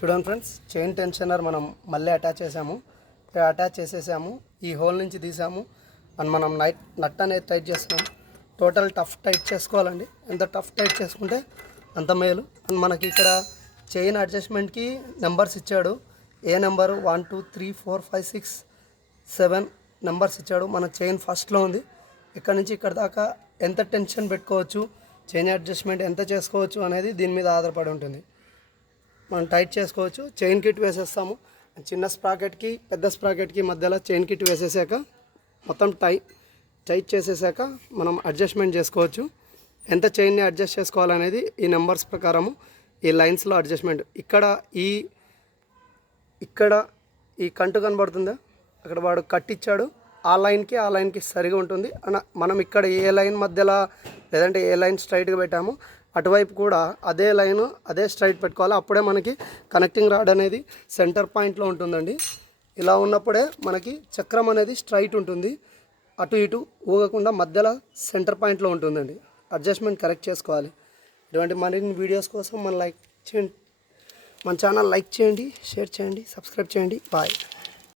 చూడండి friends, chain tensioner మనం మళ్ళీ అటాచ్ చేసేసాము. ఈ హోల్ నుంచి తీసాము అండ్ మనం నట్ అనేది టైట్ చేస్తున్నాము. టోటల్ టఫ్ టైట్ చేసుకోవాలండి. ఎంత టఫ్ టైట్ చేసుకుంటే అంత మేలు. అండ్ మనకి ఇక్కడ చైన్ అడ్జస్ట్మెంట్కి నెంబర్స్ ఇచ్చాడు. ఏ నెంబరు 1 2 3 4 5 6 7 నెంబర్స్ ఇచ్చాడు. మన చైన్ ఫస్ట్లో ఉంది. ఇక్కడ నుంచి ఇక్కడ దాకా ఎంత టెన్షన్ పెట్టుకోవచ్చు, చైన్ అడ్జస్ట్మెంట్ ఎంత చేసుకోవచ్చు అనేది దీని మీద ఆధారపడి ఉంటుంది. మనం టైట్ చేసుకోవచ్చు. చైన్ కిట్ వేసేస్తాము. చిన్న స్ప్రాకెట్కి పెద్ద స్ప్రాకెట్కి మధ్యలో చైన్ కిట్ వేసేసాక మొత్తం టైట్ చేసేసాక మనం అడ్జస్ట్మెంట్ చేసుకోవచ్చు. ఎంత చైన్ని అడ్జస్ట్ చేసుకోవాలనేది ఈ నెంబర్స్ ప్రకారము ఈ లైన్స్లో అడ్జస్ట్మెంట్. ఇక్కడ ఈ కంటు కనబడుతుందా, అక్కడ వాడు కట్టిచ్చాడు. ఆ లైన్కి సరిగా ఉంటుంది. మనం ఇక్కడ ఏ లైన్ మధ్యలో లేదంటే ఏ లైన్ స్ట్రైట్గా పెట్టామో అటువైపు కూడా అదే లైన్ అదే స్ట్రైట్ పెట్టుకోవాలి. అప్పుడే మనకి కనెక్టింగ్ రాడ్ అనేది సెంటర్ పాయింట్లో ఉంటుందండి. ఇలా ఉన్నప్పుడే మనకి చక్రం అనేది స్ట్రైట్ ఉంటుంది. అటు ఇటు ఊగకుండా మధ్యలో సెంటర్ పాయింట్లో ఉంటుందండి. అడ్జస్ట్మెంట్ కరెక్ట్ చేసుకోవాలి. ఇటువంటి మరిన్ని వీడియోస్ కోసం మన ఛానల్ లైక్ చేయండి, షేర్ చేయండి, సబ్స్క్రైబ్ చేయండి. బాయ్.